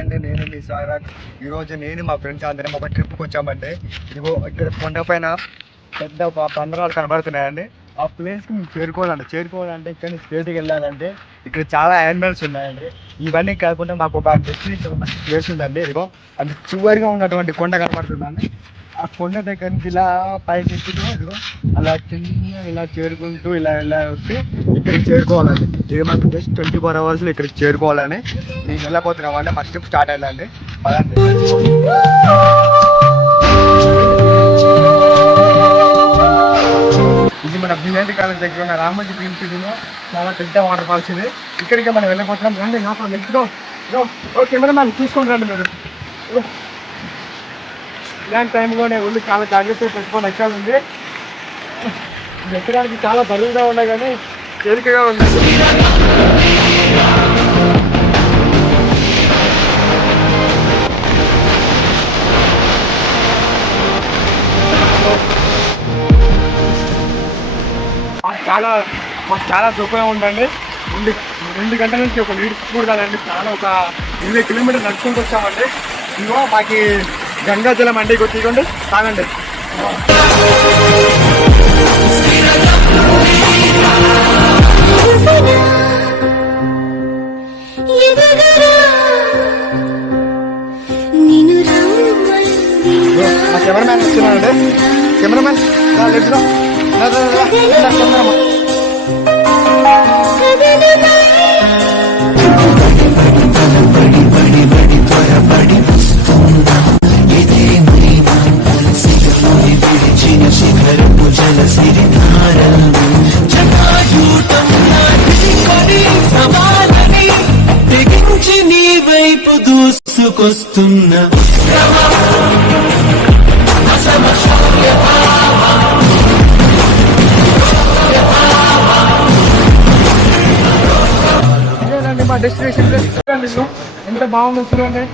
అండి, నేను మీ సాయిరాజ్. ఈరోజు నేను మా ఫ్రెండ్స్ అందరం ఒక ట్రిప్కి వచ్చామండి. ఇదిగో ఇక్కడ కొండ పైన పెద్ద బండరాలు కనబడుతున్నాయండి. ఆ ప్లేస్కి మేము చేరుకోవాలంటే ఇక్కడ స్టేట్కి వెళ్ళాలంటే ఇక్కడ చాలా యానిమల్స్ ఉన్నాయండి. ఇవన్నీ కాకుండా మాకు ఒక డెస్టినేషన్ ప్లేస్ ఉందండి. ఇదిగో అది చివరిగా ఉన్నటువంటి కొండ కనబడుతుందండి. ఆ కొండ దగ్గర నుంచి ఇలా పైకి ఎక్కుతూ ఇదిగో అలా చిన్న ఇలా చేరుకుంటూ ఇలా వస్తే ఇక్కడికి చేరుకోవాలండి. ఇది మాకు జస్ట్ 24 hours ఇక్కడికి చేరుకోవాలని నేను వెళ్ళిపోతున్నాం అంటే ఫస్ట్ ట్రిప్ స్టార్ట్ అయిందండి. ఇది మన బిఎన్టీ కాలేజ్ దగ్గర ఉన్న రామోజీ ఫిల్మ్ సిటీలో చాలా పెద్ద వాటర్ ఫాల్స్ ఇది. ఇక్కడికి మనం వెళ్ళిపోతున్నాం. రండి నాకు కెమెరా మ్యాన్ తీసుకొని రండి మీరు. ఇలాంటి టైంలోనే ఒళ్ళు చాలా జాగ్రత్తగా పెట్టుకొని ఎక్కాలండి. ఇది ఎక్కడానికి చాలా బరువుగా ఉన్నాయి కానీ తేలికగా ఉంది. మాకు చాలా దూరంగా ఉందండి. 2 గంటల నుంచి ఒక నీటి కూడా కాదండి, చాలా ఒక 20 కిలోమీటర్లు నడుచుకుంటూ వచ్చామండి. ఇదిగో మాకు గంగా జలం అండి, ఇదిగోండి తాగండి. మా కెమెరామ్యాన్ వస్తున్నాడండి. కెమెరామ్యాన్ నీ వైపు దూసుకొస్తున్న ఇదేనండి మా డెస్టినేషన్ ప్లేస్. ఎంత బాగుంది చూడండి.